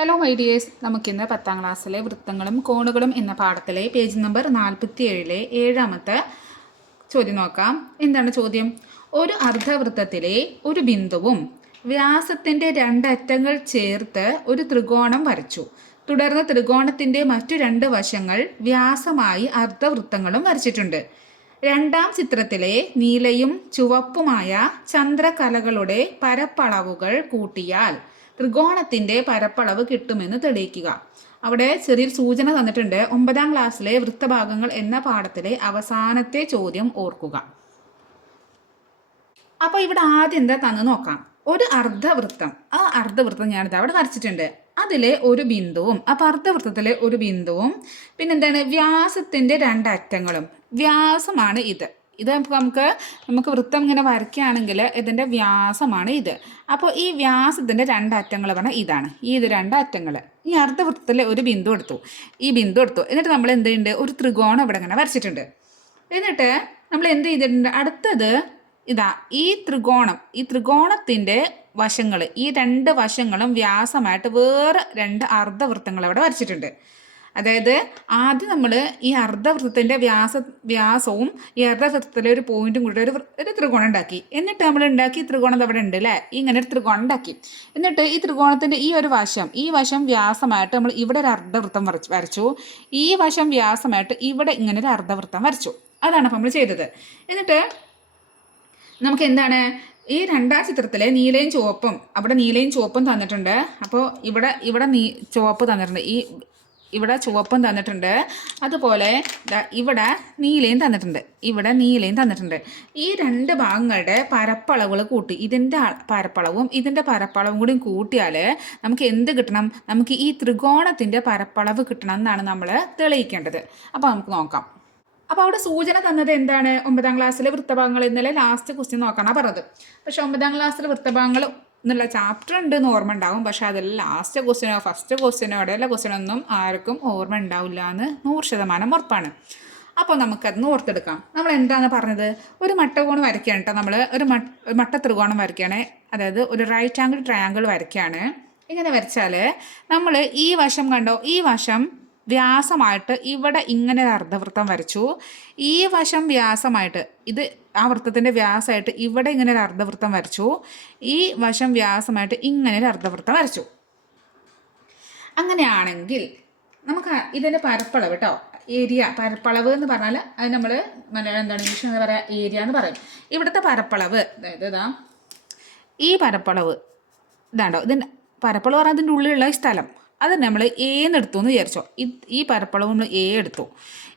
Hello my dears നമുക്കിന്ന് പത്താം ക്ലാസ്സിലെ വൃത്തങ്ങളും കോണുകളും എന്ന പാഠത്തിലെ പേജ് നമ്പർ നാൽപ്പത്തി ഏഴിലെ ഏഴാമത്തെ ചോദ്യം നോക്കാം. എന്താണ് ചോദ്യം? ഒരു അർദ്ധവൃത്തത്തിലെ ഒരു ബിന്ദുവും വ്യാസത്തിന്റെ രണ്ടറ്റങ്ങൾ ചേർത്ത് ഒരു ത്രികോണം വരച്ചു. തുടർന്ന് ത്രികോണത്തിന്റെ മറ്റു രണ്ട് വശങ്ങൾ വ്യാസമായി അർദ്ധവൃത്തങ്ങളും വരച്ചിട്ടുണ്ട്. രണ്ടാം ചിത്രത്തിലെ നീലയും ചുവപ്പുമായ ചന്ദ്രകലകളുടെ പരപ്പളവുകൾ കൂട്ടിയാൽ ത്രികോണത്തിന്റെ പരപ്പളവ് കിട്ടുമെന്ന് തെളിയിക്കുക. അവിടെ ചെറിയൊരു സൂചന തന്നിട്ടുണ്ട്. ഒമ്പതാം ക്ലാസ്സിലെ വൃത്തഭാഗങ്ങൾ എന്ന പാഠത്തിലെ അവസാനത്തെ ചോദ്യം ഓർക്കുക. അപ്പോൾ ഇവിടെ ആദ്യം എന്താ തന്നു നോക്കാം. ഒരു അർദ്ധവൃത്തം. ആ അർദ്ധവൃത്തം ഞാനിത് അവിടെ വരച്ചിട്ടുണ്ട്. അതിലെ ഒരു ബിന്ദുവും അപ്പം അർദ്ധവൃത്തത്തിലെ ഒരു ബിന്ദുവും പിന്നെന്താണ്? വ്യാസത്തിന്റെ രണ്ടറ്റങ്ങളും. വ്യാസമാണ് ഇത്. ഇത് നമുക്ക് നമുക്ക് വൃത്തം ഇങ്ങനെ വരയ്ക്കുകയാണെങ്കിൽ ഇതിന്റെ വ്യാസമാണ് ഇത്. അപ്പോൾ ഈ വ്യാസത്തിന്റെ രണ്ടറ്റങ്ങൾ പറഞ്ഞാൽ ഇതാണ്. ഈ ഇത് രണ്ടറ്റങ്ങൾ. ഈ അർദ്ധവൃത്തത്തിൽ ഒരു ബിന്ദു എടുത്തു. ഈ ബിന്ദു എടുത്തു. എന്നിട്ട് നമ്മൾ എന്ത് ചെയ്യുന്നുണ്ട്? ഒരു ത്രികോണം ഇവിടെ ഇങ്ങനെ വരച്ചിട്ടുണ്ട്. എന്നിട്ട് നമ്മൾ എന്ത് ചെയ്തിട്ടുണ്ട്? അടുത്തത് ഇതാ ഈ ത്രികോണം ഈ ത്രികോണത്തിന്റെ വശങ്ങൾ ഈ രണ്ട് വശങ്ങളും വ്യാസമായിട്ട് വേറെ രണ്ട് അർദ്ധവൃത്തങ്ങൾ അവിടെ വരച്ചിട്ടുണ്ട്. അതായത് ആദ്യം നമ്മൾ ഈ അർദ്ധവൃത്തത്തിന്റെ വ്യാസ വ്യാസവും ഈ അർദ്ധവൃത്തത്തിലെ ഒരു പോയിന്റും കൂടി ഒരു ഒരു ത്രികോണം ഉണ്ടാക്കി. എന്നിട്ട് നമ്മൾ ഉണ്ടാക്കി ത്രികോണം അവിടെ ഉണ്ട് അല്ലേ ഇങ്ങനെ ഒരു ത്രികോണം ഉണ്ടാക്കി. എന്നിട്ട് ഈ ത്രികോണത്തിന്റെ ഈ ഒരു വശം ഈ വശം വ്യാസമായിട്ട് നമ്മൾ ഇവിടെ ഒരു അർദ്ധവൃത്തം വരച്ചു വരച്ചു. ഈ വശം വ്യാസമായിട്ട് ഇവിടെ ഇങ്ങനെ ഒരു അർദ്ധവൃത്തം വരച്ചു. അതാണ് അപ്പം നമ്മൾ ചെയ്തത്. എന്നിട്ട് നമുക്ക് എന്താണ്? ഈ രണ്ടാം ചിത്രത്തിലെ നീലയും ചുവപ്പും അവിടെ നീലയും ചുവപ്പും തന്നിട്ടുണ്ട്. അപ്പോൾ ഇവിടെ ഇവിടെ നീ ചുവപ്പ് തന്നിട്ടുണ്ട്. ഈ ഇവിടെ ചുവപ്പും തന്നിട്ടുണ്ട്. അതുപോലെ ഇവിടെ നീലയും തന്നിട്ടുണ്ട്. ഇവിടെ നീലയും തന്നിട്ടുണ്ട്. ഈ രണ്ട് ഭാഗങ്ങളുടെ പരപ്പളവുകൾ കൂട്ടി. ഇതിന്റെ പരപ്പളവും ഇതിന്റെ പരപ്പളവും കൂടി കൂട്ടിയാൽ നമുക്ക് എന്ത് കിട്ടണം? നമുക്ക് ഈ ത്രികോണത്തിന്റെ പരപ്പളവ് കിട്ടണം എന്നാണ് നമ്മൾ തെളിയിക്കേണ്ടത്. അപ്പോൾ നമുക്ക് നോക്കാം. അപ്പോൾ അവിടെ സൂചന തന്നത് എന്താണ്? ഒമ്പതാം ക്ലാസ്സിലെ വൃത്തഭാഗങ്ങൾ ഇന്നലെ ലാസ്റ്റ് ക്വസ്റ്റ്യൻ നോക്കാനാണ് പറഞ്ഞത്. പക്ഷേ ഒമ്പതാം ക്ലാസ്സിലെ വൃത്തഭാഗങ്ങൾ എന്നുള്ള ചാപ്റ്റർ ഉണ്ട് എന്ന് ഓർമ്മ ഉണ്ടാവും. പക്ഷെ അതിൽ ലാസ്റ്റ് ക്വസ്റ്റ്യനോ ഫസ്റ്റ് ക്വസ്റ്റ്യനോ ഇടയിലെ ക്വസ്റ്റ്യനൊന്നും ആർക്കും ഓർമ്മ ഉണ്ടാവില്ല എന്ന് നൂറ് ശതമാനം ഉറപ്പാണ്. അപ്പോൾ നമുക്കത് ഓർത്തെടുക്കാം. നമ്മൾ എന്താണ് പറഞ്ഞത്? ഒരു മട്ടകോണം വരയ്ക്കുകയാണ് കേട്ടോ നമ്മൾ ഒരു മട്ട ത്രികോണം വരയ്ക്കുകയാണ്. അതായത് ഒരു റൈറ്റ് ആംഗിൾ ട്രയാങ്കിൾ വരയ്ക്കുകയാണ്. ഇങ്ങനെ വരച്ചാൽ നമ്മൾ ഈ വശം കണ്ടോ? ഈ വശം വ്യാസമായിട്ട് ഇവിടെ ഇങ്ങനെ ഒരു അർദ്ധവൃത്തം വരച്ചു. ഈ വശം വ്യാസമായിട്ട് ഇത് ആ വൃത്തത്തിന്റെ വ്യാസമായിട്ട് ഇവിടെ ഇങ്ങനെ ഒരു അർദ്ധവൃത്തം വരച്ചു. ഈ വശം വ്യാസമായിട്ട് ഇങ്ങനെ ഒരു അർദ്ധവൃത്തം വരച്ചു. അങ്ങനെയാണെങ്കിൽ നമുക്ക് ഇതിന്റെ പരപ്പളവ് കേട്ടോ ഏരിയ പരപ്പളവ് എന്ന് പറഞ്ഞാൽ അത് നമ്മൾ മലയാളം എന്താണ് ഇംഗ്ലീഷ് എന്ന് പറയുക ഏരിയ എന്ന് പറയും. ഇവിടുത്തെ പരപ്പളവ് അതായത് ഇതാ ഈ പരപ്പളവ് ഇതാണ്ടോ ഇതിന്റെ പരപ്പളവ് പറഞ്ഞാൽ അതിന്റെ ഉള്ളിലുള്ള ഈ സ്ഥലം. അത് നമ്മൾ ഏന്ന് എടുത്തു എന്ന് വിചാരിച്ചോ. ഈ പരപ്പളവ് നമ്മൾ എ എടുത്തു.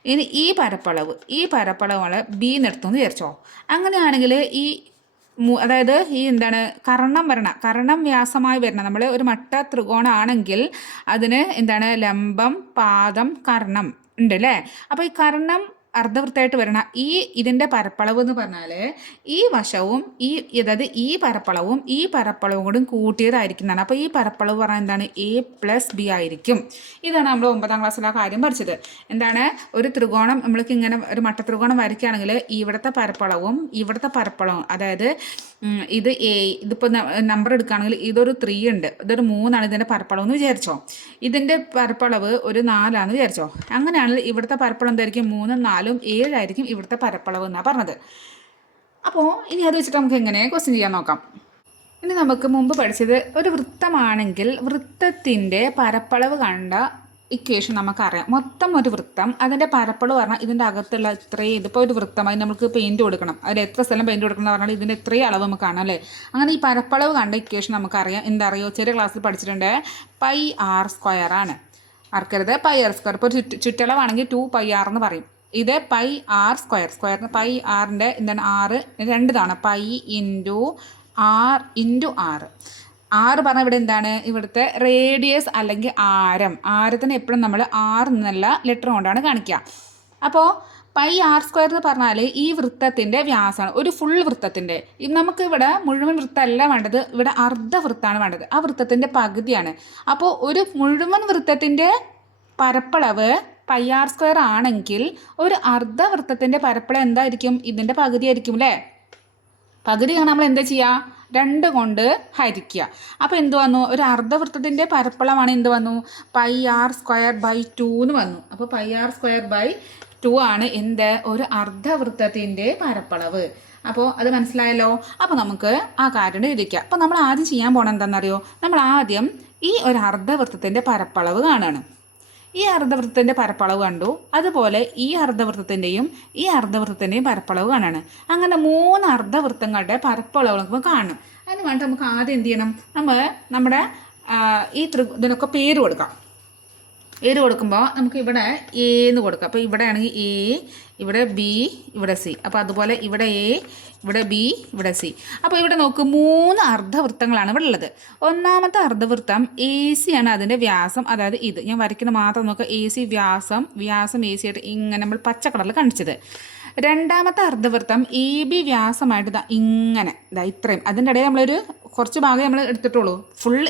ഇനി ഈ പരപ്പളവ് ഈ പരപ്പളവ് നമ്മൾ ബി എന്ന് എടുത്തു എന്ന് വിചാരിച്ചോ. അങ്ങനെയാണെങ്കിൽ ഈ അതായത് ഈ എന്താണ് കർണം വരണ കർണം വ്യാസമായി വരണം നമ്മൾ ഒരു മട്ട ത്രികോണമാണെങ്കിൽ അതിന് എന്താണ് ലംബം പാദം കർണം ഉണ്ട് അല്ലേ അപ്പോൾ ഈ കർണം അർദ്ധവൃത്തമായിട്ട് വരണ ഈ ഇതിന്റെ പരപ്പളവ് എന്ന് പറഞ്ഞാൽ ഈ വശവും ഈ അതായത് ഈ പരപ്പളവും ഈ പരപ്പളവും കൂടി കൂട്ടിയതായിരിക്കുന്നതാണ്. അപ്പോൾ ഈ പരപ്പളവ് പറഞ്ഞാൽ എന്താണ്? എ പ്ലസ് ബി ആയിരിക്കും. ഇതാണ് നമ്മൾ ഒമ്പതാം ക്ലാസ്സിൽ ആ കാര്യം പഠിച്ചത്. എന്താണ്? ഒരു ത്രികോണം നമ്മൾക്ക് ഇങ്ങനെ ഒരു മട്ട ത്രികോണം വരയ്ക്കുകയാണെങ്കിൽ ഇവിടുത്തെ പരപ്പളവും ഇവിടുത്തെ പരപ്പളവും അതായത് ഇത് എ ഇതിപ്പോൾ നമ്പർ എടുക്കുകയാണെങ്കിൽ ഇതൊരു ത്രീ ഉണ്ട്. ഇതൊരു മൂന്നാണ് ഇതിന്റെ പരപ്പളവ് എന്ന് വിചാരിച്ചോ? ഇതിന്റെ പരപ്പളവ് ഒരു നാലാണെന്ന് വിചാരിച്ചോ? അങ്ങനെയാണെങ്കിൽ ഇവിടുത്തെ പരപ്പളവ് എന്തായിരിക്കും? മൂന്ന് നാലും ഏഴായിരിക്കും ഇവിടുത്തെ പരപ്പളവ് എന്നാണ് പറഞ്ഞത്. അപ്പോൾ ഇനി അത് വെച്ചിട്ട് നമുക്ക് എങ്ങനെ ക്വസ്റ്റ്യൻ ചെയ്യാൻ നോക്കാം. ഇനി നമുക്ക് മുമ്പ് പഠിച്ചത് ഒരു വൃത്തമാണെങ്കിൽ വൃത്തത്തിന്റെ പരപ്പളവ് കണ്ട ഇക്വേഷൻ നമുക്കറിയാം. മൊത്തം ഒരു വൃത്തം അതിന്റെ പരപ്പളവ് പറഞ്ഞാൽ ഇതിന്റെ അകത്തുള്ള ഇത്രയും ഇതിപ്പോൾ ഒരു വൃത്തം അതിന് നമുക്ക് പെയിന്റ് കൊടുക്കണം. അതിൽ എത്ര സ്ഥലം പെയിന്റ് കൊടുക്കണം എന്ന് പറഞ്ഞാൽ ഇതിന്റെ ഇത്രയും അളവ് നമുക്ക് കാണാം അല്ലേ? അങ്ങനെ ഈ പരപ്പളവ് കണ്ട ഇക്വേഷൻ നമുക്കറിയാം. എന്താ അറിയോ? ചെറിയ ക്ലാസ്സിൽ പഠിച്ചിട്ടുണ്ട്. പൈ ആർ സ്ക്വയർ ആണ്. അറക്കരുത് പൈ ആർ സ്ക്വയർ ഇപ്പോൾ ചുറ്റ് ചുറ്റളവാണെങ്കിൽ ടു പൈ ആർ എന്ന് പറയും. ഇത് പൈ ആർ സ്ക്വയർ സ്ക്വയറിന് പൈ ആറിന്റെ എന്താണ് ആറ് രണ്ട് തവണ പൈ ഇന്റു ആർ ഇന്റു ആറ് ആറ് പറഞ്ഞ ഇവിടെ എന്താണ്? ഇവിടുത്തെ റേഡിയസ് അല്ലെങ്കിൽ ആരം. ആരത്തിന് എപ്പോഴും നമ്മൾ ആറ് എന്നുള്ള ലെറ്റർ കൊണ്ടാണ് കാണിക്കുക. അപ്പോൾ പൈ ആർ സ്ക്വയർ എന്ന് പറഞ്ഞാൽ ഈ വൃത്തത്തിന്റെ വ്യാസമാണ് ഒരു ഫുൾ വൃത്തത്തിന്റെ. നമുക്ക് ഇവിടെ മുഴുവൻ വൃത്തമല്ല വേണ്ടത്. ഇവിടെ അർദ്ധ അർദ്ധവൃത്തമാണ് വേണ്ടത്. ആ വൃത്തത്തിന്റെ പകുതിയാണ്. അപ്പോൾ ഒരു മുഴുവൻ വൃത്തത്തിന്റെ പരപ്പളവ് പൈ ആർ സ്ക്വയർ ആണെങ്കിൽ ഒരു അർദ്ധവൃത്തത്തിന്റെ പരപ്പളം എന്തായിരിക്കും? ഇതിന്റെ പകുതി ആയിരിക്കും അല്ലേ പകുതി കാണാൻ നമ്മൾ എന്താ ചെയ്യുക രണ്ട് കൊണ്ട് ഹരിക്കുക. അപ്പോൾ എന്ത് വന്നു? ഒരു അർദ്ധവൃത്തത്തിന്റെ പരപ്പളമാണ് എന്ത് വന്നു? Pi R square by two എന്ന് വന്നു. അപ്പോൾ pi R square by two ആണ് എന്ത്? ഒരു അർദ്ധവൃത്തത്തിന്റെ പരപ്പളവ്. അപ്പോൾ അത് മനസ്സിലായല്ലോ? അപ്പോൾ നമുക്ക് ആ കാര്യം ഇരിക്കുക അപ്പോൾ നമ്മൾ ആദ്യം ചെയ്യാൻ പോകണം എന്താണെന്നറിയോ? നമ്മൾ ആദ്യം ഈ ഒരു അർദ്ധവൃത്തത്തിന്റെ പരപ്പളവ് കാണുകയാണ്. ഈ അർദ്ധവൃത്തത്തിന്റെ പരപ്പളവ് കണ്ടു. അതുപോലെ ഈ അർദ്ധവൃത്തത്തിന്റെയും ഈ അർദ്ധവൃത്തത്തിന്റെയും പരപ്പളവ് കാണാണ്. അങ്ങനെ മൂന്ന് അർദ്ധവൃത്തങ്ങളുടെ പരപ്പളവ് നമുക്ക് കാണും. അതിന് വേണ്ടി നമുക്ക് ആദ്യം എന്ത് ചെയ്യണം? നമ്മൾ നമ്മുടെ ഈ ത്രി ഇതിനൊക്കെ പേര് കൊടുക്കാം. പേര് കൊടുക്കുമ്പോൾ നമുക്ക് ഇവിടെ എ എന്ന് കൊടുക്കാം. അപ്പോൾ ഇവിടെ ആണെങ്കിൽ എ ഇവിടെ ബി ഇവിടെ സി അപ്പോൾ അതുപോലെ ഇവിടെ എ ഇവിടെ ബി ഇവിടെ സി അപ്പോൾ ഇവിടെ നോക്ക് മൂന്ന് അർദ്ധവൃത്തങ്ങളാണ് ഇവിടെ ഉള്ളത്. ഒന്നാമത്തെ അർദ്ധവൃത്തം എ സി ആണ് അതിന്റെ വ്യാസം അതായത് ഇത്. ഞാൻ വരയ്ക്കുന്ന മാത്രം നോക്കുക എ സി വ്യാസം വ്യാസം എ സി ആയിട്ട് ഇങ്ങനെ നമ്മൾ പച്ച കളറിൽ കാണിച്ചത്. രണ്ടാമത്തെ അർദ്ധവൃത്തം എ ബി വ്യാസമായിട്ട് ഇങ്ങനെ ഇതാ ഇത്രയും. അതിന്റെ ഇടയിൽ നമ്മളൊരു കുറച്ച് ഭാഗം നമ്മൾ എടുത്തിട്ടുള്ളൂ. ഫുൾ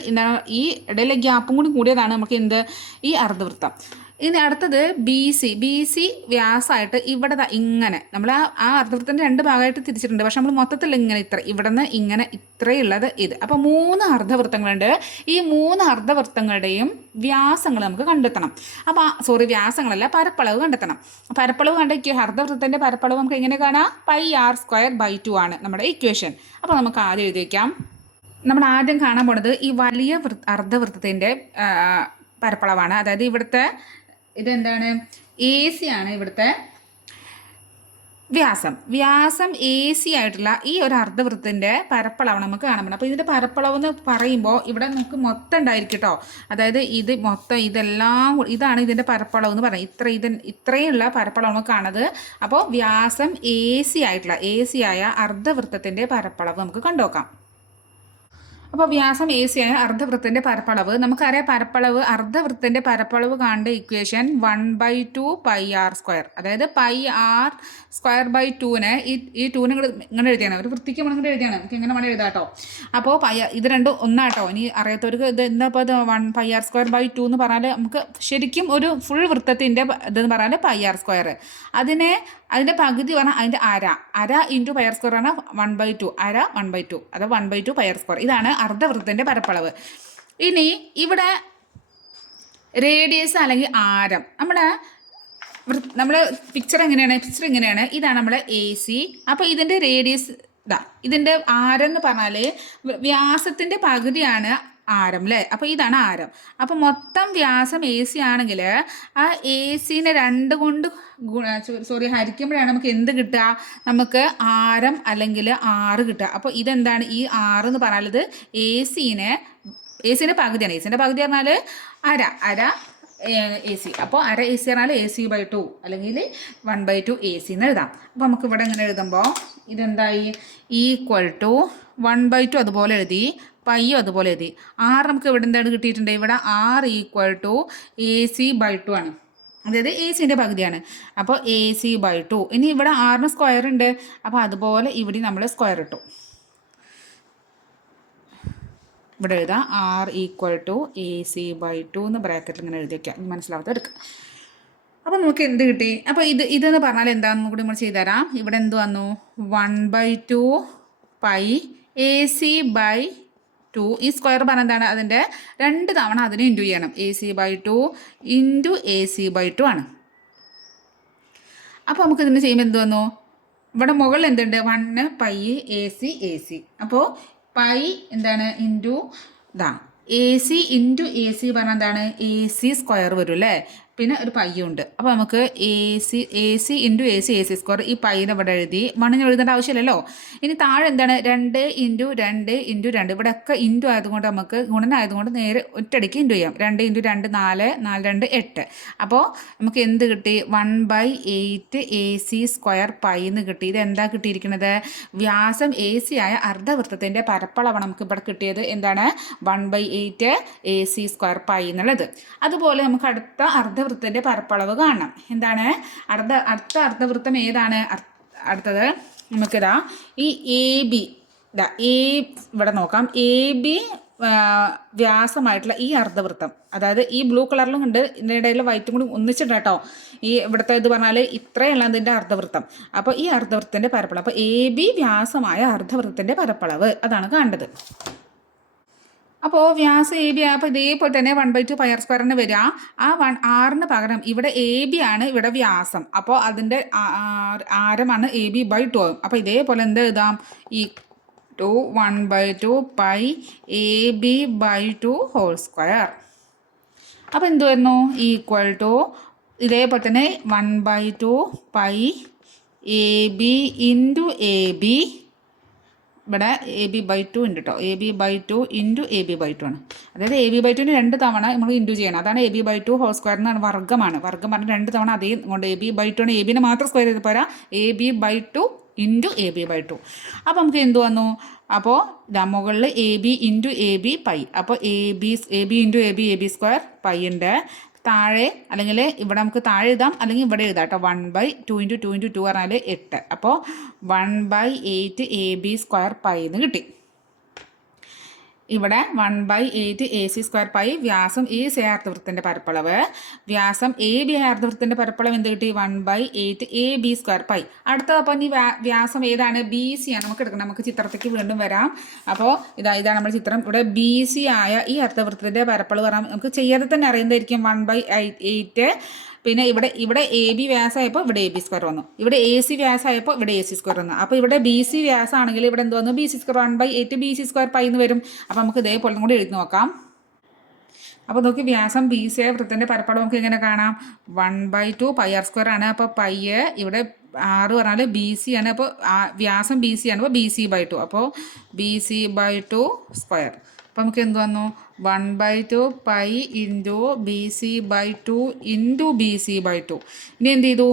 ഈ ഇടയിലെ ഗ്യാപ്പും കൂടി കൂടിയതാണ് നമുക്ക് എന്ത്? ഈ അർദ്ധവൃത്തം. ഇനി അടുത്തത് ബി സി ബി സി വ്യാസമായിട്ട് ഇവിടെ ഇങ്ങനെ. നമ്മൾ ആ ആ അർദ്ധവൃത്തത്തിന്റെ രണ്ട് ഭാഗമായിട്ട് തിരിച്ചിട്ടുണ്ട്. പക്ഷെ നമ്മൾ മൊത്തത്തിൽ ഇങ്ങനെ ഇത്ര. ഇവിടെ നിന്ന് ഇങ്ങനെ ഇത്രയുള്ളത് ഇത്. അപ്പോൾ മൂന്ന് അർദ്ധവൃത്തങ്ങളുണ്ട്. ഈ മൂന്ന് അർദ്ധവൃത്തങ്ങളുടെയും വ്യാസങ്ങൾ നമുക്ക് കണ്ടെത്തണം. അപ്പോൾ സോറി വ്യാസങ്ങളല്ല പരപ്പളവ് കണ്ടെത്തണം. പരപ്പളവ് കണ്ടെത്തിയ അർദ്ധവൃത്തത്തിന്റെ പരപ്പളവ് നമുക്ക് എങ്ങനെ കാണാം? Pi R square by two ആണ് നമ്മുടെ ഇക്വേഷൻ. അപ്പോൾ നമുക്ക് ആദ്യം എഴുതി നമ്മൾ ആദ്യം കാണാൻ പോണത് ഈ വലിയ വൃ അർദ്ധവൃത്തത്തിന്റെ പരപ്പളവാണ്. അതായത് ഇവിടുത്തെ ഇതെന്താണ്? എ സി ആണ് ഇവിടുത്തെ വ്യാസം. വ്യാസം എ സി ആയിട്ടുള്ള ഈ ഒരു അർദ്ധവൃത്തിന്റെ പരപ്പളവ് നമുക്ക് പറ്റും. അപ്പോൾ ഇതിന്റെ പരപ്പളവ് എന്ന് പറയുമ്പോൾ ഇവിടെ നമുക്ക് മൊത്തം ഉണ്ടായിരിക്കും കേട്ടോ അതായത് ഇത് മൊത്തം ഇതെല്ലാം ഇതാണ് ഇതിന്റെ പരപ്പളവ് എന്ന് പറയുന്നത്. ഇത്ര ഇത് ഇത്രയുള്ള പരപ്പളവ് നമുക്ക് കാണുന്നത്. അപ്പോൾ വ്യാസം എ സി ആയിട്ടുള്ള എ സി ആയ അർദ്ധവൃത്തത്തിന്റെ പരപ്പളവ് നമുക്ക് കണ്ടുനോക്കാം അപ്പോൾ വ്യാസം എ സി ആയ അർദ്ധവൃത്തിന്റെ പരപ്പളവ്. നമുക്കറിയാം പരപ്പളവ് അർദ്ധവൃത്തിന്റെ പരപ്പളവ് കാണേണ്ട equation one by two pi R square അതായത് പൈ ആർ സ്ക്വയർ ബൈ ടൂനെ ഈ ഈ ഇങ്ങോട്ട് ഇങ്ങനെ എഴുതിയാണ്. ഒരു വൃത്തിക്ക് നമ്മൾ ഇങ്ങനെ എഴുതിയാണ്. നമുക്ക് ഇങ്ങനെ വേണം എഴുതാട്ടോ അപ്പോൾ പൈ ഇത് രണ്ടും ഒന്നാട്ടോ. ഇനി അറിയാത്തവർക്ക് ഇത് എന്താ ഇപ്പോൾ ഇത് one pi R square by two എന്ന് പറഞ്ഞാൽ നമുക്ക് ശരിക്കും ഒരു ഫുൾ വൃത്തത്തിന്റെ ഇതെന്ന് പറഞ്ഞാൽ പൈ ആർ സ്ക്വയർ അതിനെ അതിന്റെ പകുതി പറഞ്ഞാൽ അതിന്റെ അര. അര ഇന്റു പയർ സ്ക്വയർ ആണ് വൺ ബൈ ടു അര വൺ ബൈ ടു അത് one by two pi R square ഇതാണ് അർദ്ധവൃത്തത്തിന്റെ പരപ്പളവ്. ഇനി ഇവിടെ റേഡിയസ് അല്ലെങ്കിൽ ആരം. നമ്മുടെ നമ്മൾ പിക്ചർ എങ്ങനെയാണ്? പിക്ചർ എങ്ങനെയാണ് ഇതാണ് നമ്മളെ എ സി അപ്പോൾ ഇതിന്റെ റേഡിയസ് ഇതാ. ഇതിന്റെ ആരം എന്ന് പറഞ്ഞാൽ വ്യാസത്തിന്റെ പകുതിയാണ് ആരം അല്ലേ അപ്പോൾ ഇതാണ് ആരം. അപ്പോൾ മൊത്തം വ്യാസം എ സി ആണെങ്കിൽ ആ എ സീനെ രണ്ട് കൊണ്ട് സോറി ഹരിക്കുമ്പോഴാണ് നമുക്ക് എന്ത് കിട്ടുക? നമുക്ക് ആരം അല്ലെങ്കിൽ ആറ് കിട്ടുക. അപ്പോൾ ഇതെന്താണ്? ഈ ആറ് എന്ന് പറഞ്ഞാൽ ഇത് എ സിനെ എ സിന്റെ പകുതിയാണ്. എ സിന്റെ പകുതി പറഞ്ഞാൽ അര. അര എ സി അപ്പോൾ അര എ സി പറഞ്ഞാൽ എ സി ബൈ ടു അല്ലെങ്കിൽ one by two A C എന്ന് എഴുതാം. അപ്പോൾ നമുക്ക് ഇവിടെ ഇങ്ങനെ എഴുതുമ്പോൾ ഇതെന്തായി? Equal to one by two അതുപോലെ എഴുതി പയ്യോ അതുപോലെ എഴുതി. ആറ് നമുക്ക് ഇവിടെ എന്താണ് കിട്ടിയിട്ടുണ്ട്? ഇവിടെ R equal to A C by two ആണ്. അതായത് എ സിന്റെ പകുതിയാണ്. അപ്പോൾ എ സി ബൈ ടു ഇനി ഇവിടെ ആറിന് സ്ക്വയർ ഉണ്ട്. അപ്പോൾ അതുപോലെ ഇവിടെ നമ്മൾ സ്ക്വയർ ഇട്ടു. ഇവിടെ എഴുതാം. R equal to A C by two എന്ന് ബ്രാക്കറ്റിൽ ഇങ്ങനെ എഴുതി വയ്ക്കാം ഇനി മനസ്സിലാവാത്ത എടുക്കുക അപ്പോൾ നമുക്ക് എന്ത് കിട്ടി? അപ്പോൾ ഇത് ഇതെന്ന് പറഞ്ഞാൽ എന്താണെന്ന് കൂടി നമ്മൾ ചെയ്തുതരാം. ഇവിടെ എന്ത് വന്നു? One by two pi A C by two ഈ സ്ക്വയർ പറഞ്ഞ എന്താണ്? അതിന്റെ രണ്ട് തവണ അതിനെ ഇന്റു ചെയ്യണം. A C by two into A C by two ആണ്. അപ്പോൾ നമുക്ക് ഇതിന് ചെയ്യുമ്പോൾ എന്ത് വന്നു? ഇവിടെ മുകളിൽ എന്തുണ്ട്? One pi A C A C അപ്പോൾ പൈ എന്താണ്? ഇന്റു ഇതാ A C into A C പറഞ്ഞാൽ എന്താണ്? എ സി സ്ക്വയർ വരും അല്ലേ? പിന്നെ ഒരു പയ്യും ഉണ്ട് അപ്പോൾ നമുക്ക് A C A C into A C A C square ഈ പൈനെ ഇവിടെ എഴുതി മണ്ണിന് എഴുതേണ്ട ആവശ്യമില്ലല്ലോ. ഇനി താഴെ എന്താണ്? രണ്ട് ഇന്റു രണ്ട് ഇന്റു രണ്ട്. ഇവിടെയൊക്കെ ഇന്റു ആയതുകൊണ്ട് നമുക്ക് ഗുണനായതുകൊണ്ട് നേരെ ഒറ്റയടിക്ക് ഇന്റു ചെയ്യാം. രണ്ട് ഇന്റു രണ്ട് നാല് നാല് രണ്ട് എട്ട്. അപ്പോൾ നമുക്ക് എന്ത് കിട്ടി? One by eight A C square പൈന്ന് കിട്ടി. ഇത് എന്താ കിട്ടിയിരിക്കുന്നത്? വ്യാസം എ സി ആയ അർദ്ധവൃത്തത്തിന്റെ പരപ്പളവാണ് നമുക്ക് ഇവിടെ കിട്ടിയത്. എന്താണ്? One by eight A C square pi എന്നുള്ളത്. അതുപോലെ നമുക്ക് അടുത്ത അർദ്ധവൃത്തത്തിന്റെ പരപ്പളവ് കാണണം എന്താണ്? അർദ്ധ അടുത്ത അർദ്ധവൃത്തം ഏതാണ്? അടുത്തത് നമുക്കിതാ ഈ എ ബി ഇതാ എ ഇവിടെ നോക്കാം. എ ബി വ്യാസമായിട്ടുള്ള ഈ അർദ്ധവൃത്തം. അതായത് ഈ ബ്ലൂ കളറിലും ഉണ്ട് ഇതിന്റെ ഇടയിൽ വൈറ്റും കൂടി ഒന്നിച്ചിട്ട് കേട്ടോ. ഈ ഇവിടുത്തെ ഇത് പറഞ്ഞാൽ ഇത്രയല്ല ഇതിന്റെ അർദ്ധവൃത്തം. അപ്പോൾ ഈ അർദ്ധവൃത്തത്തിന്റെ പരപ്പളവ് അപ്പോൾ എ ബി വ്യാസമായ അർദ്ധവൃത്തത്തിന്റെ പരപ്പളവ് അതാണ് കാണേണ്ടത്. അപ്പോൾ വ്യാസം എ ബി അപ്പോൾ ഇതേപോലെ തന്നെ വൺ ബൈ ടു പയർ സ്ക്വയറിന് വരിക ആ വൺ ആറിന് പകരം ഇവിടെ എ ബി ആണ് ഇവിടെ വ്യാസം. അപ്പോൾ അതിന്റെ ആരമാണ് എ ബി ബൈ ടു ആകും അപ്പോൾ ഇതേപോലെ എന്ത് എഴുതാം? ഈ two one by two pi A B by two whole square അപ്പോൾ എന്ത് വരുന്നു? ഈക്വൽ ടു ഇതേപോലെ തന്നെ one by two pi A B into A B ഇവിടെ എ ബി ബൈ ടു ഉണ്ട് കേട്ടോ A B by two into A B by two ആണ് അതായത് എ ബി ബൈ ടുവിന് രണ്ട് തവണ നമ്മൾ ഇന്റു ചെയ്യണം അതാണ് A B by two whole square എന്നാണ് വർഗമാണ് വർഗം പറഞ്ഞ് രണ്ട് തവണ അതേ കൊണ്ട് എ ബി ബൈ ടു ആണ് എ ബിനെ മാത്രം സ്ക്വയർ ചെയ്ത് പോരാ A B by two into A B by two അപ്പോൾ നമുക്ക് എന്ത് വന്നു അപ്പോൾ ഇതാ മുകളിൽ A B into A B pi അപ്പോൾ A B A B into A B A B square pi ഉണ്ട് താഴെ അല്ലെങ്കിൽ ഇവിടെ നമുക്ക് താഴെ എഴുതാം. അല്ലെങ്കിൽ ഇവിടെ എഴുതാം കേട്ടോ. One by two into two into two പറഞ്ഞാൽ എട്ട്. അപ്പോൾ one by eight A B square pi എന്ന് കിട്ടി. ഇവിടെ one by eight A C square pi വ്യാസം ഈ സി ആർദ്ധവൃത്തിന്റെ പരപ്പളവ്. വ്യാസം എ ബി ആർദ്ധവൃത്തിന്റെ പരപ്പളവ് എന്ത് കിട്ടി? One by eight A B square pi അടുത്തത് അപ്പോൾ ഇനി വ്യാസം ഏതാണ്? ബി സി ആണ് നമുക്ക് എടുക്കണം. നമുക്ക് ചിത്രത്തേക്ക് വീണ്ടും വരാം. അപ്പോൾ ഇതാ ഇതാണ് നമ്മുടെ ചിത്രം. ഇവിടെ ബി സി ആയ ഈ അർദ്ധവൃത്തത്തിന്റെ പരപ്പളവ് പറയാം നമുക്ക് ചെയ്യാതെ തന്നെ അറിയുന്നതായിരിക്കും. വൺ ബൈ എയ്റ്റ് പിന്നെ ഇവിടെ ഇവിടെ എ ബി വ്യാസമായപ്പോൾ ഇവിടെ എ ബി സ്ക്വയർ വന്നു. ഇവിടെ എ സി വ്യാസമായപ്പോൾ ഇവിടെ എ സി സ്ക്വയർ വന്നു. അപ്പോൾ ഇവിടെ ബി സി വ്യാസമാണെങ്കിൽ ഇവിടെ എന്ത് വന്നു? B C square one by eight B C square പൈന്ന് വരും. അപ്പോൾ നമുക്ക് ഇതേപോലെ കൂടി എഴുതി നോക്കാം. അപ്പോൾ നോക്കി വ്യാസം ബി സി വൃത്തത്തിന്റെ പരപ്പളവ് നമുക്ക് ഇങ്ങനെ കാണാം. One by two pi R square ആണ്. അപ്പോൾ പൈ ഇവിടെ ആറ് പറഞ്ഞാൽ ബി സി ആണ്. അപ്പോൾ വ്യാസം ബി സി ആണ്. അപ്പോൾ ബി സി ബൈ ടു അപ്പോൾ B C by two square അപ്പോൾ നമുക്ക് എന്ത് വന്നു? One by two pi into B C by two into B C by two. ഇനി എന്ത് ചെയ്തു?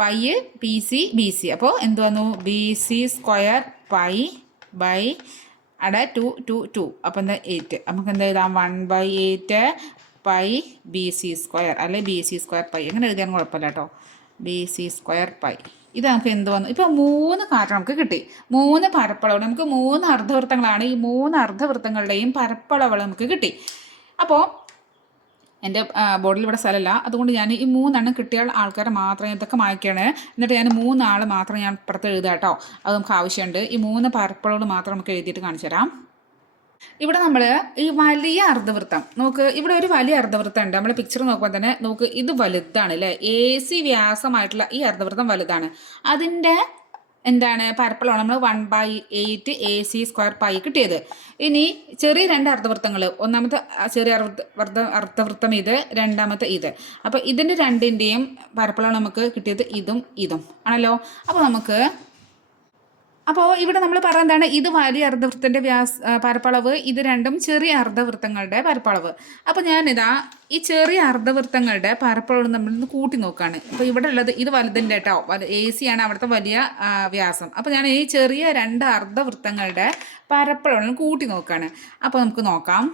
Pi P C B C. അപ്പോൾ എന്ത് വന്നു? B C square pi by അട ടു ടു ടു. അപ്പോൾ എന്താ എയ്റ്റ്? നമുക്ക് എന്താ എഴുതാം? One by eight pi B C square. അല്ലെ? B C square pi. അങ്ങനെ എഴുതിയാലും കുഴപ്പമില്ല കേട്ടോ. B C square pi. ഇത് നമുക്ക് എന്ത് വന്നു? ഇപ്പോൾ മൂന്ന് കാരണം നമുക്ക് കിട്ടി. മൂന്ന് പരപ്പളവ് നമുക്ക് മൂന്ന് അർദ്ധവൃത്തങ്ങളാണ് ഈ മൂന്ന് അർദ്ധവൃത്തങ്ങളുടെയും പരപ്പളവ് നമുക്ക് കിട്ടി. അപ്പോൾ എന്റെ ബോർഡിൽ ഇവിടെ സ്ഥലമല്ല. അതുകൊണ്ട് ഞാൻ ഈ മൂന്നെണ്ണം കിട്ടിയ ആൾക്കാരെ മാത്രം ഇതൊക്കെ മായ്ക്കാണ്. എന്നിട്ട് ഞാൻ മൂന്നാൾ മാത്രം ഞാൻ ഇപ്പുറത്ത് എഴുതാം കേട്ടോ അത് നമുക്ക് ആവശ്യമുണ്ട്. ഈ മൂന്ന് പരപ്പളോട് മാത്രം നമുക്ക് എഴുതിയിട്ട് കാണിച്ചു തരാം. ഇവിടെ നമ്മൾ ഈ വലിയ അർദ്ധവൃത്തം നമുക്ക് ഇവിടെ ഒരു വലിയ അർദ്ധവൃത്തം ഉണ്ട് നമ്മൾ പിക്ചർ നോക്കുമ്പോൾ തന്നെ നമുക്ക് ഇത് വലുതാണ് അല്ലേ എ സി വ്യാസമായിട്ടുള്ള ഈ അർദ്ധവൃത്തം വലുതാണ്. അതിന്റെ എന്താണ് പരപ്പളമാണ് നമ്മൾ one by eight A C square pi കിട്ടിയത്. ഇനി ചെറിയ രണ്ട് അർദ്ധവൃത്തങ്ങൾ ഒന്നാമത്തെ ചെറിയ അർദ്ധ അർദ്ധവൃത്തം ഇത് രണ്ടാമത്തെ ഇത്. അപ്പോൾ ഇതിന്റെ രണ്ടിന്റെയും പരപ്പളമാണ് നമുക്ക് കിട്ടിയത് ഇതും ഇതും. ആണല്ലോ? അപ്പോൾ നമുക്ക് അപ്പോൾ ഇവിടെ നമ്മൾ പറയുന്നതാണ് ഇത് വലിയ അർദ്ധവൃത്തന്റെ വ്യാസ പരപ്പളവ് ഇത് രണ്ടും ചെറിയ അർദ്ധവൃത്തങ്ങളുടെ പരപ്പളവ്. അപ്പോൾ ഞാനിതാ ഈ ചെറിയ അർദ്ധവൃത്തങ്ങളുടെ പരപ്പളവ് നമ്മളിന്ന് കൂട്ടി നോക്കുകയാണ് അപ്പോൾ ഇവിടെ ഉള്ളത് ഇത് വലുതിന്റെ കേട്ടോ എ സി ആണ് അവിടുത്തെ വലിയ വ്യാസം. അപ്പോൾ ഞാൻ ഈ ചെറിയ രണ്ട് അർദ്ധവൃത്തങ്ങളുടെ പരപ്പളവ് കൂട്ടി നോക്കുകയാണ് അപ്പോൾ നമുക്ക് നോക്കാം.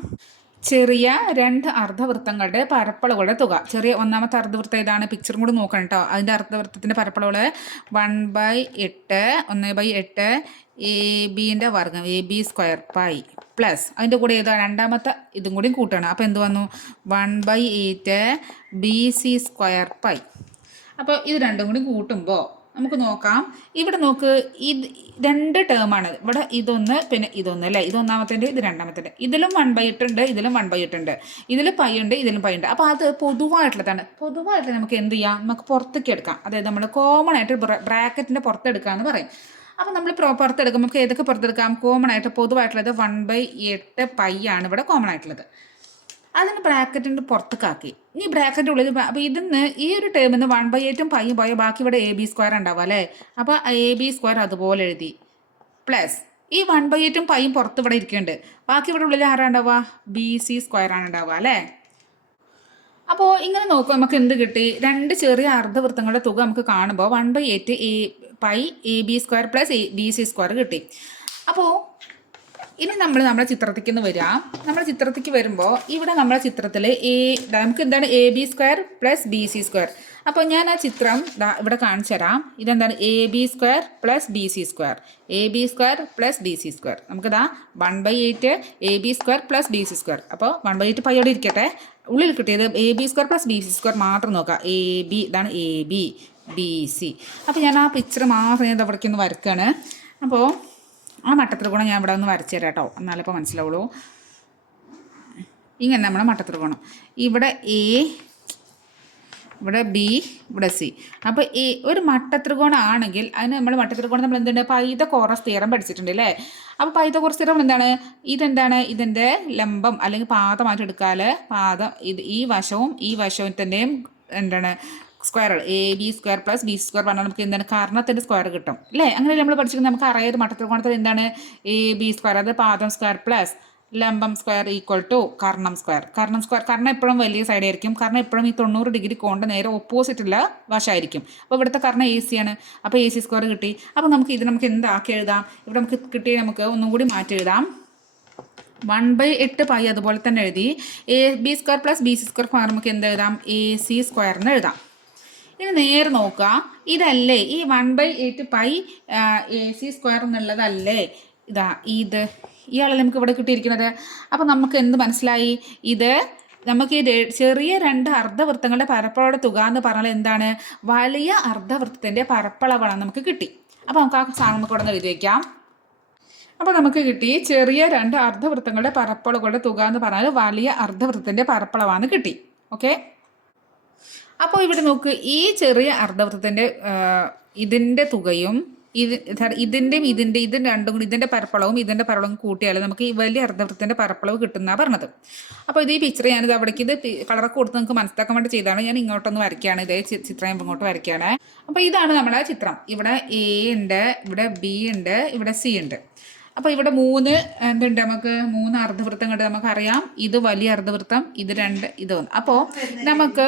ചെറിയ രണ്ട് അർദ്ധവൃത്തങ്ങളുടെ പരപ്പളവുകളുടെ തുക. ചെറിയ ഒന്നാമത്തെ അർദ്ധവൃത്തം ഇതാണ് പിക്ചറും കൂടി നോക്കണം കേട്ടോ അതിന്റെ അർദ്ധവൃത്തത്തിന്റെ പരപ്പളവുകൾ വൺ ബൈ എട്ട് ഒന്ന് ബൈ എട്ട് എ ബിന്റെ വർഗം A B square pi plus അതിന്റെ കൂടെ ഏതാ? രണ്ടാമത്തെ ഇതും കൂടി കൂട്ടണം. അപ്പോൾ എന്ത് വന്നു? One by eight B C square pi അപ്പോൾ ഇത് രണ്ടും കൂടി കൂട്ടുമ്പോൾ നമുക്ക് നോക്കാം. ഇവിടെ നോക്ക് ഇത് രണ്ട് ടേം ആണ്. ഇവിടെ ഇതൊന്ന് പിന്നെ ഇതൊന്ന് അല്ലേ? ഇതൊന്നാമത്തേന്റെ ഇത് രണ്ടാമത്തേന്റെ. ഇതിലും വൺ ബൈ എട്ട് ഉണ്ട് ഇതിലും വൺ ബൈ എട്ട് ഉണ്ട്. ഇതിൽ പൈ ഉണ്ട് ഇതിലും പൈ ഉണ്ട്. അപ്പോൾ അത് പൊതുവായിട്ടുള്ളതാണ്. പൊതുവായിട്ട് നമുക്ക് എന്ത് ചെയ്യാം? നമുക്ക് പുറത്തേക്ക് എടുക്കാം. അതായത് നമ്മൾ കോമൺ ആയിട്ട് ബ്രാക്കറ്റിന്റെ പുറത്തെടുക്കുക എന്ന് പറയും. അപ്പോൾ നമ്മൾ പ്രോ പുറത്തെടുക്കുമ്പോൾ നമുക്ക് ഏതൊക്കെ പുറത്തെടുക്കാം? കോമൺ ആയിട്ട് പൊതുവായിട്ടുള്ളത് വൺ ബൈ എട്ട് പൈ ആണ് ഇവിടെ കോമൺ ആയിട്ടുള്ളത്. അതിന് ബ്രാക്കറ്റിന്റെ പുറത്തേക്കാക്കി. ഇനി ബ്രാക്കറ്റ് ഉള്ളിൽ അപ്പോൾ ഇതിന്ന് ഈ ഒരു ടേമിൽ നിന്ന് വൺ ബൈ എയ്റ്റും പയ്യും പോയ ബാക്കി ഇവിടെ എ ബി സ്ക്വയർ ഉണ്ടാവുക അല്ലേ? അപ്പോൾ എ ബി സ്ക്വയർ അതുപോലെ എഴുതി. പ്ലസ് ഈ വൺ ബൈ എയ്റ്റും പൈയും പുറത്ത് ഇവിടെ ഇരിക്കുന്നുണ്ട്. ബാക്കി ഇവിടെ ഉള്ളിൽ ആരാ ഉണ്ടാവുക? ബി സി സ്ക്വയർ ആണ് ഉണ്ടാവുക അല്ലേ? അപ്പോൾ ഇങ്ങനെ നോക്കുമ്പോൾ നമുക്ക് എന്ത് കിട്ടി? രണ്ട് ചെറിയ അർദ്ധവൃത്തങ്ങളുടെ തുക നമുക്ക് കാണുമ്പോൾ one by eight A pi A B square plus A B C square കിട്ടി. അപ്പോൾ ഇനി നമ്മൾ നമ്മുടെ ചിത്രത്തിലേക്ക് ഒന്ന് വരാം. നമ്മുടെ ചിത്രത്തിലേക്ക് വരുമ്പോൾ ഇവിടെ നമ്മുടെ ചിത്രത്തിൽ എ നമുക്ക് എന്താണ് A B square plus B C square അപ്പോൾ ഞാൻ ആ ചിത്രം ഇവിടെ കാണിച്ചു തരാം. ഇതെന്താണ് A B square plus B C square A B square plus B C square നമുക്കിതാ one by eight A B square plus B C square അപ്പോൾ വൺ ബൈ എയ്റ്റ് പയ്യോടെ ഇരിക്കട്ടെ. ഉള്ളിൽ കിട്ടിയത് A B square plus B C square മാത്രം നോക്കാം. A B ഇതാണ് A B B C അപ്പോൾ ഞാൻ ആ പിക്ചർ മാത്രം ഞാൻ ഇവിടേക്ക് ഒന്ന് വരയ്ക്കുകയാണ് അപ്പോൾ ആ മട്ടത്രികോണം ഞാൻ ഇവിടെ ഒന്ന് വരച്ചു തരാം കേട്ടോ. എന്നാലിപ്പോൾ മനസ്സിലാവുള്ളൂ. ഇങ്ങനെ നമ്മുടെ മട്ടത്രികോണം ഇവിടെ എ ഇവിടെ ബി ഇവിടെ സി അപ്പോൾ ഈ ഒരു മട്ടത്രികോണം ആണെങ്കിൽ അതിന് നമ്മൾ മട്ടത്രികോണം നമ്മൾ എന്തുണ്ട്? പൈത കോറസ് തീരം പഠിച്ചിട്ടുണ്ട് അല്ലേ? അപ്പോൾ പൈത കോറസ് തീരം എന്താണ്? ഇതെന്താണ്? ഇതിന്റെ ലംബം അല്ലെങ്കിൽ പാദമായിട്ട് എടുക്കാൽ പാദം ഇത് ഈ വശവും ഈ വശത്തിന്റെയും എന്താണ്? Square A B square plus B square പറഞ്ഞാൽ നമുക്ക് എന്താണ്? കർണത്തിന്റെ സ്ക്വയർ കിട്ടും. അല്ലേ? അങ്ങനെ നമ്മൾ പഠിച്ചിരിക്കുന്നത്? നമുക്ക് അറിയാം ഒരു മട്ടത്രികോണത്തിൽ എന്താണ്? എ ബി സ്ക്വയർ അത് പാദം സ്ക്വയർ പ്ലസ് ലംബം സ്ക്വയർ ഈക്വൽ ടു കർണം സ്ക്വയർ കർണം സ്ക്വയർ കർണം എപ്പോഴും വലിയ സൈഡ് ആയിരിക്കും. കാരണം എപ്പോഴും ഈ തൊണ്ണൂറ് ഡിഗ്രി കോണ്ട നേരെ ഓപ്പോസിറ്റുള്ള വശമായിരിക്കും. അപ്പോൾ ഇവിടുത്തെ കർണം എ സി ആണ്. അപ്പോൾ എ സി സ്ക്വയർ കിട്ടി. അപ്പോൾ നമുക്ക് ഇത് നമുക്ക് എന്താക്കി എഴുതാം? ഇവിടെ നമുക്ക് കിട്ടി നമുക്ക് ഒന്നും കൂടി മാറ്റി എഴുതാം. വൺ ബൈ എട്ട് പൈ അതുപോലെ തന്നെ എഴുതി. A B square plus B C square നമുക്ക് എന്ത് എഴുതാം? എ സി സ്ക്വയർ എന്ന് എഴുതാം. ഇനി നേരെ നോക്കുക. ഇതല്ലേ? ഈ one by eight pi A C square എന്നുള്ളതല്ലേ? ഇതാ ഇത്. ഇയാളെ നമുക്ക് ഇവിടെ കിട്ടിയിരിക്കുന്നത്? അപ്പം നമുക്ക് എന്ത് മനസ്സിലായി? ഇത് നമുക്ക് ഈ ചെറിയ രണ്ട് അർദ്ധവൃത്തങ്ങളുടെ പരപ്പളയുടെ തുക എന്ന് പറഞ്ഞാൽ എന്താണ്? വലിയ അർദ്ധവൃത്തത്തിന്റെ പരപ്പളവാണ് നമുക്ക് കിട്ടി. അപ്പോൾ നമുക്ക് ആ സാധനം നമുക്ക് എഴുതി വയ്ക്കാം അപ്പോൾ നമുക്ക് കിട്ടി ചെറിയ രണ്ട് അർദ്ധവൃത്തങ്ങളുടെ പരപ്പളകളുടെ തുക എന്ന് പറഞ്ഞാൽ വലിയ അർദ്ധവൃത്തത്തിന്റെ പരപ്പളവാണ് കിട്ടി. ഓക്കെ? അപ്പോൾ ഇവിടെ നോക്ക് ഈ ചെറിയ അർദ്ധവൃത്തത്തിന്റെ ഇതിന്റെ തുകയും ഇത് ഇതിന്റെയും ഇതിന്റെ ഇതും രണ്ടും കൂടി ഇതിന്റെ പരപ്പളവും ഇതിന്റെ പരപ്പളവും കൂട്ടിയാൽ നമുക്ക് ഈ വലിയ അർദ്ധവൃത്തത്തിന്റെ പരപ്പളവ് കിട്ടുന്ന പറഞ്ഞത്. അപ്പോൾ ഇത് ഈ പിക്ചർ ഞാനിത് അവിടേക്ക് ഇത് കളറൊക്കെ കൊടുത്ത് നമുക്ക് മനസ്സിലാക്കാൻ വേണ്ടി ചെയ്താണ് ഞാൻ ഇങ്ങോട്ടൊന്ന് വരയ്ക്കുകയാണ് ഇതേ ചിത്രം ഇങ്ങോട്ട് വരയ്ക്കുകയാണ്. അപ്പോൾ ഇതാണ് നമ്മുടെ ചിത്രം. ഇവിടെ എ ഉണ്ട് ഇവിടെ ബി ഉണ്ട് ഇവിടെ സി ഉണ്ട്. അപ്പോൾ ഇവിടെ മൂന്ന് എന്തുണ്ട് നമുക്ക്? മൂന്ന് അർദ്ധവൃത്തം കണ്ട് നമുക്കറിയാം. ഇത് വലിയ അർദ്ധവൃത്തം ഇത് രണ്ട് ഇത് അപ്പോൾ നമുക്ക്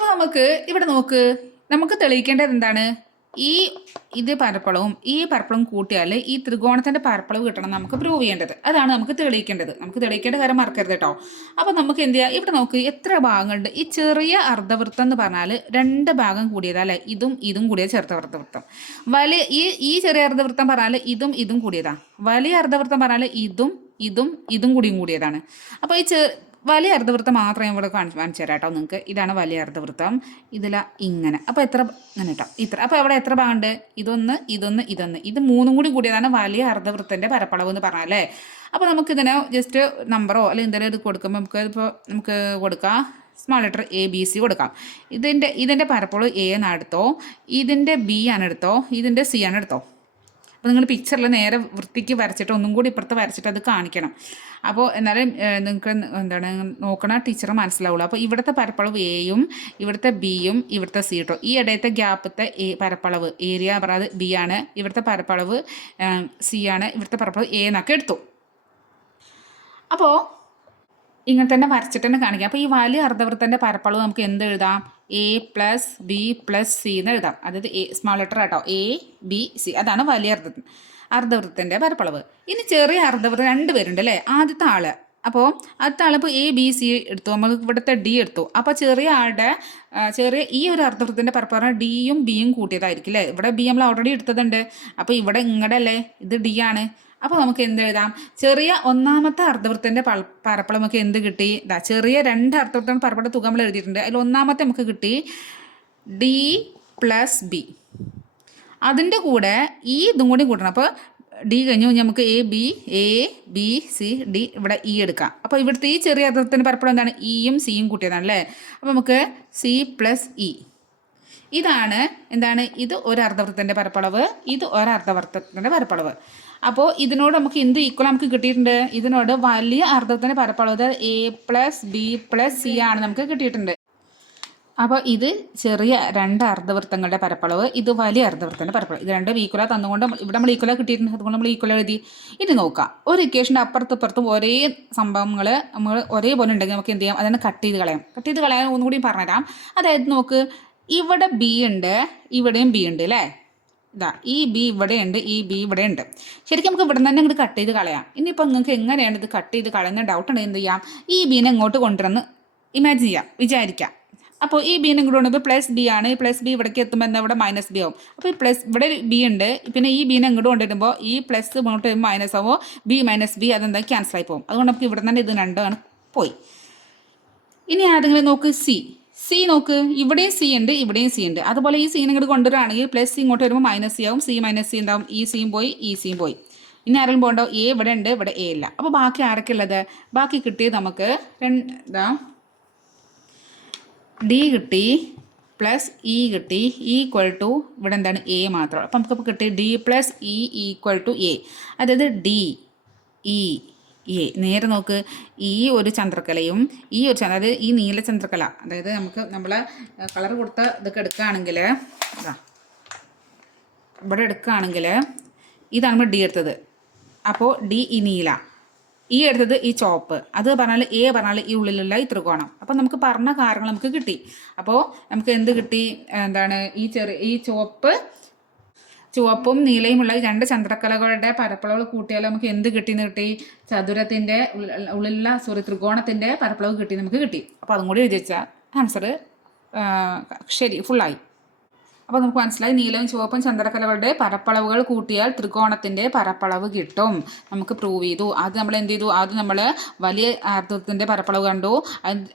അപ്പോൾ നമുക്ക് ഇവിടെ നോക്ക്. നമുക്ക് തെളിയിക്കേണ്ടത് എന്താണ്? ഈ ഇത് പരപ്പളവും ഈ പരപ്പളവും കൂട്ടിയാൽ ഈ ത്രികോണത്തിന്റെ പരപ്പളവ് കിട്ടണം നമുക്ക് പ്രൂവ് ചെയ്യേണ്ടത്. അതാണ് നമുക്ക് തെളിയിക്കേണ്ടത്. നമുക്ക് തെളിയിക്കേണ്ട കാര്യം മറക്കരുത് കേട്ടോ അപ്പോൾ നമുക്ക് എന്ത് ചെയ്യാം? ഇവിടെ നോക്ക് എത്ര ഭാഗങ്ങളുണ്ട്? ഈ ചെറിയ അർദ്ധവൃത്തം എന്ന് പറഞ്ഞാൽ രണ്ട് ഭാഗം കൂടിയതാ അല്ലേ? ഇതും ഇതും കൂടിയ ചെറുത്ത അർദ്ധവൃത്തം. വലിയ ഈ ഈ ചെറിയ അർദ്ധവൃത്തം പറഞ്ഞാൽ ഇതും ഇതും കൂടിയതാ. വലിയ അർദ്ധവൃത്തം പറഞ്ഞാൽ ഇതും ഇതും ഇതും കൂടിയും കൂടിയതാണ്. അപ്പോൾ ഈ വലിയ അർദ്ധവൃത്തം മാത്രം ഞാൻ ഇവിടെ കാണിച്ച് കാണിച്ചു തരാം കേട്ടോ നിങ്ങൾക്ക്. ഇതാണ് വലിയ അർദ്ധവൃത്തം. ഇതില ഇങ്ങനെ. അപ്പോൾ എത്ര ഇങ്ങനെ കേട്ടോ ഇത്ര. അപ്പോൾ അവിടെ എത്ര ഭാഗമുണ്ട്? ഇതൊന്ന് ഇതൊന്ന് ഇതൊന്ന്. ഇത് മൂന്നും കൂടി കൂടിയതാണ് വലിയ അർദ്ധവൃത്തന്റെ പരപ്പളവ് എന്ന് പറഞ്ഞാലേ അപ്പോൾ നമുക്കിതിനെ ജസ്റ്റ് നമ്പറോ അല്ലെങ്കിൽ എന്തെങ്കിലും ഇത് കൊടുക്കുമ്പോൾ നമുക്ക് ഇപ്പോൾ നമുക്ക് കൊടുക്കാം. Small letter A B C കൊടുക്കാം. ഇതിന്റെ ഇതിന്റെ പരപ്പളവ് എ എന്നാണ് എടുത്തോ. ഇതിന്റെ ബി ആണ് എടുത്തോ. ഇതിന്റെ സി ആണ് എടുത്തോ. അപ്പോൾ നിങ്ങൾ പിക്ചറിൽ നേരെ വൃത്തിക്ക് വരച്ചിട്ട് ഒന്നും കൂടി ഇപ്പുറത്ത് വരച്ചിട്ട് അത് കാണിക്കണം. അപ്പോൾ എന്നാലും നിങ്ങൾക്ക് എന്താണ് നോക്കണ ടീച്ചർ മനസ്സിലാവുള്ളൂ. അപ്പോൾ ഇവിടുത്തെ പരപ്പളവ് എയും ഇവിടുത്തെ ബിയും ഇവിടുത്തെ സി കേട്ടോ ഈ ഇടയത്തെ ഗ്യാപ്പത്തെ എ പരപ്പളവ് ഏരിയ പറയുന്നത് ബി ആണ് ഇവിടുത്തെ പരപ്പളവ് സി ആണ് ഇവിടുത്തെ പരപ്പളവ് എ എന്നൊക്കെ എടുത്തു. അപ്പോൾ ഇങ്ങനെ തന്നെ വരച്ചിട്ട് തന്നെ കാണിക്കാം. അപ്പോൾ ഈ വലിയ അർദ്ധവൃത്തന്റെ പരപ്പളവ് നമുക്ക് എന്ത് എഴുതാം? A plus B plus C എന്ന് എഴുതാം. അതായത് എ സ്മോൾ ലെറ്റർ ആട്ടോ. എ ബി സി അതാണ് വലിയ അർദ്ധ അർദ്ധവൃത്തന്റെ പരപ്പളവ്. ഇനി ചെറിയ അർദ്ധവൃത്തം രണ്ട് പേരുണ്ട് അല്ലേ? ആദ്യത്തെ ആൾ. അപ്പോൾ അടുത്ത ആളിപ്പോൾ എ ബി സി എടുത്തു. നമുക്ക് ഇവിടുത്തെ ഡി എടുത്തു. അപ്പോൾ ചെറിയ ആളുടെ ചെറിയ ഈ ഒരു അർദ്ധവൃത്തത്തിന്റെ പരപ്പളവ് ഡിയും ബിയും കൂട്ടിയതായിരിക്കും അല്ലേ? ഇവിടെ ബി നമ്മൾ ഓൾറെഡി എടുത്തതുണ്ട്. അപ്പോൾ ഇവിടെ ഇങ്ങടല്ലേ? ഇത് ഡി ആണ്. അപ്പോൾ നമുക്ക് എന്ത് എഴുതാം? ചെറിയ ഒന്നാമത്തെ അർദ്ധവൃത്തന്റെ പൾ നമുക്ക് എന്ത് കിട്ടി? ഇതാ ചെറിയ രണ്ട് അർദ്ധവൃത്തം പരപ്പള തുക നമ്മൾ എഴുതിയിട്ടുണ്ട്. അതിൽ ഒന്നാമത്തെ നമുക്ക് കിട്ടി ഡി പ്ലസ് ബി അതിന്റെ കൂടെ ഈ ഇതും കൂടി കൂട്ടണം. അപ്പോൾ ഡി കഴിഞ്ഞു നമുക്ക് A B A B C D ഇവിടെ ഇ എടുക്കാം. അപ്പോൾ ഇവിടുത്തെ ഈ ചെറിയ അർത്ഥത്തിന്റെ പരപ്പളം എന്താണ്? ഇയും സിയും കൂട്ടിയതാണ് അല്ലേ? അപ്പോൾ നമുക്ക് സി പ്ലസ് ഇ ഇതാണ് എന്താണ്? ഇത് ഒരു അർദ്ധവൃത്തത്തിന്റെ പരപ്പളവ് ഇത് ഒരു അർദ്ധവൃത്തത്തിന്റെ പരപ്പളവ്. അപ്പോൾ ഇതിനോട് നമുക്ക് എന്ത് ഈക്വൽ നമുക്ക് കിട്ടിയിട്ടുണ്ട്? ഇതിനോട് വലിയ അർത്ഥത്തിന് പരപ്പളവ് A plus B plus C ആണ് നമുക്ക് കിട്ടിയിട്ടുണ്ട്. അപ്പോൾ ഇത് ചെറിയ രണ്ട് അർദ്ധവൃത്തങ്ങളുടെ പരപ്പളവ് ഇത് വലിയ അർദ്ധവൃത്തത്തിന്റെ പരപ്പളവ്. ഇത് രണ്ടും ഈക്വല തന്നുകൊണ്ട് ഇവിടെ നമ്മൾ ഈക്വല കിട്ടിയിട്ടുണ്ട്. അതുകൊണ്ട് നമ്മൾ ഈക്വല എഴുതി. ഇനി നോക്കാം. ഒരു ഇക്വേഷന്റെ അപ്പുറത്തും ഇപ്പുറത്തും ഒരേ സംഭവങ്ങൾ നമ്മൾ ഒരേപോലെ ഉണ്ടെങ്കിൽ നമുക്ക് എന്ത് ചെയ്യാം? അതിനെ കട്ട് ചെയ്ത് കളയാം. കട്ട് ചെയ്ത് കളയാൻ ഒന്നുകൂടി പറഞ്ഞുതരാം. അതായത് നോക്ക് ഇവിടെ ബി ഉണ്ട് ഇവിടെയും ബി ഉണ്ട് അല്ലേ? ഇതാ ഈ ബി ഇവിടെ ഉണ്ട് ഈ ബി ഇവിടെ ഉണ്ട് ശരിക്കും നമുക്ക് ഇവിടെ തന്നെ ഇങ്ങോട്ട് കട്ട് ചെയ്ത് കളയാം. ഇനിയിപ്പോൾ നിങ്ങൾക്ക് എങ്ങനെയാണ് ഇത് കട്ട് ചെയ്ത് കളയുന്ന ഡൗട്ട് ഉണ്ടെങ്കിൽ എന്ത് ചെയ്യാം? ഈ ബീനെ ഇങ്ങോട്ട് കൊണ്ടുവന്ന് ഇമാജിൻ ചെയ്യാം വിചാരിക്കാം. അപ്പോൾ ഈ ബീനെ ഇങ്ങോട്ട് കൊണ്ടുപോയി പ്ലസ് ബി ആണ് ഈ പ്ലസ് ബി ഇവിടേക്ക് എത്തുമ്പോൾ എന്താ ഇവിടെ മൈനസ് ബി ആവും. അപ്പോൾ ഈ പ്ലസ് ഇവിടെ ബി ഉണ്ട് പിന്നെ ഈ ബീനെ ഇങ്ങോട്ട് കൊണ്ടുവരുമ്പോൾ ഈ പ്ലസ് ഇങ്ങോട്ട് മൈനസ് ആവുമോ ബി മൈനസ് ബി അതെന്താ? ക്യാൻസൽ ആയി പോകും. അതുകൊണ്ട് നമുക്ക് ഇവിടെ തന്നെ ഇത് രണ്ടാണ് പോയി. ഇനി ആരെങ്കിലും നോക്ക് സി സി നോക്ക്. ഇവിടെയും സി ഉണ്ട് ഇവിടെയും സി ഉണ്ട്. അതുപോലെ ഈ സീൻ ഇങ്ങോട്ട് കൊണ്ടുവരാണെങ്കിൽ പ്ലസ് സി ഇങ്ങോട്ട് വരുമ്പോൾ മൈനസ് സി ആവും. സി മൈനസ് സി ഉണ്ടാവും. ഈ സിയും പോയി ഈ സിയും പോയി. ഇനി ആരെങ്കിലും പോകണ്ടോ? എ ഇവിടെ ഉണ്ട് ഇവിടെ എ ഇല്ല. അപ്പോൾ ബാക്കി ആരൊക്കെ ഉള്ളത്? ബാക്കി കിട്ടിയത് നമുക്ക് എന്താ ഡി കിട്ടി പ്ലസ് ഇ കിട്ടി. ഈക്വൽ ടു ഇവിടെ എന്താണ്? എ മാത്രം. അപ്പം നമുക്കിപ്പോൾ കിട്ടി D plus E equal to A അതായത് ഡി ഇ എ നേരെ നോക്ക് ഈ ഒരു ചന്ദ്രക്കലയും ഈ ഒരു അതായത് ഈ നീല ചന്ദ്രക്കല അതായത് നമുക്ക് നമ്മൾ കളർ കൊടുത്ത ഇതൊക്കെ എടുക്കുകയാണെങ്കിൽ ഇവിടെ എടുക്കുകയാണെങ്കിൽ ഇതാണ് നമ്മൾ ഡി എടുത്തത്. അപ്പോൾ ഡി ഈ നീല ഈ എടുത്തത് ഈ ചോപ്പ് അത് പറഞ്ഞാൽ എ പറഞ്ഞാൽ ഈ ഉള്ളിലുള്ള ഈ ത്രികോണം അപ്പോൾ നമുക്ക് പറഞ്ഞ കാര്യങ്ങൾ നമുക്ക് കിട്ടി. അപ്പോൾ നമുക്ക് എന്ത് കിട്ടി? എന്താണ്? ഈ ചെറിയ ഈ ചുവപ്പ് ചുവപ്പും നീലയുമുള്ള രണ്ട് ചന്ദ്രക്കലകളുടെ പരപ്പളവ് കൂട്ടിയാൽ നമുക്ക് എന്ത് കിട്ടി എന്ന് കിട്ടി? ചതുരത്തിന്റെ ഉള്ളിലുള്ള സോറി ത്രികോണത്തിന്റെ പരപ്പളവ് കിട്ടി നമുക്ക് കിട്ടി. അപ്പോൾ അതും കൂടി വിചാരിച്ച ആൻസർ ശരി ഫുള്ളായി അപ്പോൾ നമുക്ക് മനസ്സിലായി. നീലവും ചുവപ്പും ചന്ദ്രക്കലകളുടെ പരപ്പളവുകൾ കൂട്ടിയാൽ ത്രികോണത്തിന്റെ പരപ്പളവ് കിട്ടും. നമുക്ക് പ്രൂവ് ചെയ്തു. അത് നമ്മൾ എന്ത് ചെയ്തു? ആദ്യം നമ്മൾ വലിയ അർദ്ധവൃത്തത്തിന്റെ പരപ്പളവ് കണ്ടു.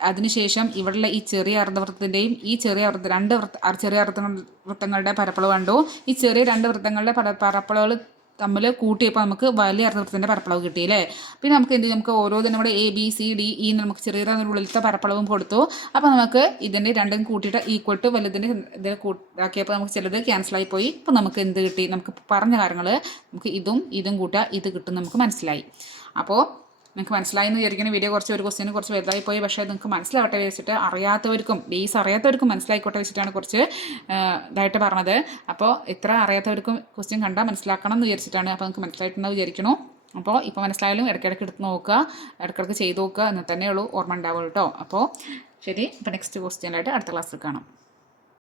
അതിനുശേഷം ഇവിടെയുള്ള ഈ ചെറിയ അർദ്ധവൃത്തത്തിന്റെയും ഈ ചെറിയ രണ്ട് വൃത്ത ചെറിയ അർദ്ധ വൃത്തങ്ങളുടെ പരപ്പളവ് കണ്ടു. ഈ ചെറിയ രണ്ട് വൃത്തങ്ങളുടെ പര പരപ്പളവുകൾ തമ്മിൽ കൂട്ടിയപ്പോൾ നമുക്ക് വലിയ അർത്ഥത്തിന്റെ പരപ്പളവ് കിട്ടിയില്ലേ? പിന്നെ നമുക്ക് എന്ത് നമുക്ക് ഓരോ തന്നെ ഇവിടെ A B C D E നമുക്ക് ചെറിയ ഉള്ളിലത്തെ പരപ്പളവും കൊടുത്തു. അപ്പോൾ നമുക്ക് ഇതിന്റെ രണ്ടും കൂട്ടിയിട്ട് ഈക്വൽ ടു വലുതിന്റെ ഇത് കൂട്ടാക്കിയപ്പോൾ നമുക്ക് ചിലത് ക്യാൻസലായി പോയി. ഇപ്പോൾ നമുക്ക് എന്ത് കിട്ടി? നമുക്ക് പറഞ്ഞ കാര്യങ്ങൾ നമുക്ക് ഇതും ഇതും കൂട്ടുക ഇത് കിട്ടും നമുക്ക് മനസ്സിലായി. അപ്പോൾ നിങ്ങൾക്ക് മനസ്സിലായി എന്ന് വിചാരിക്കുന്ന. വീഡിയോ കുറച്ച് ഒരു ക്വസ്റ്റിന് കുറച്ച് വലുതായി പോയി. പക്ഷേ നിങ്ങൾക്ക് മനസ്സിലാവട്ടെ വെച്ചിട്ട് അറിയാത്തവർക്കും ബേസ് അറിയാത്തവർക്കും മനസ്സിലായിക്കോട്ടെ വെച്ചിട്ടാണ് കുറച്ച് ഇതായിട്ട് പറഞ്ഞത്. അപ്പോൾ ഇത്ര അറിയാത്തവർക്കും ക്വസ്റ്റ്യൻ കണ്ടാൽ മനസ്സിലാക്കണം എന്ന് വിചാരിച്ചിട്ടാണ് അപ്പോൾ നിങ്ങൾക്ക് മനസ്സിലായിട്ടുണ്ടെന്ന് വിചാരിക്കണു അപ്പോൾ ഇപ്പോൾ മനസ്സിലായാലും ഇടയ്ക്കിടയ്ക്ക് എടുത്ത് നോക്കുക. ഇടയ്ക്കിടയ്ക്ക് ചെയ്ത് നോക്കുക. എന്ന് തന്നെയുള്ളൂ ഓർമ്മ ഉണ്ടാവുള്ളൂ കേട്ടോ. അപ്പോൾ ശരി ഇപ്പോൾ നെക്സ്റ്റ് ക്വസ്റ്റ്യനായിട്ട് അടുത്ത ക്ലാസ്സിൽ കാണാം.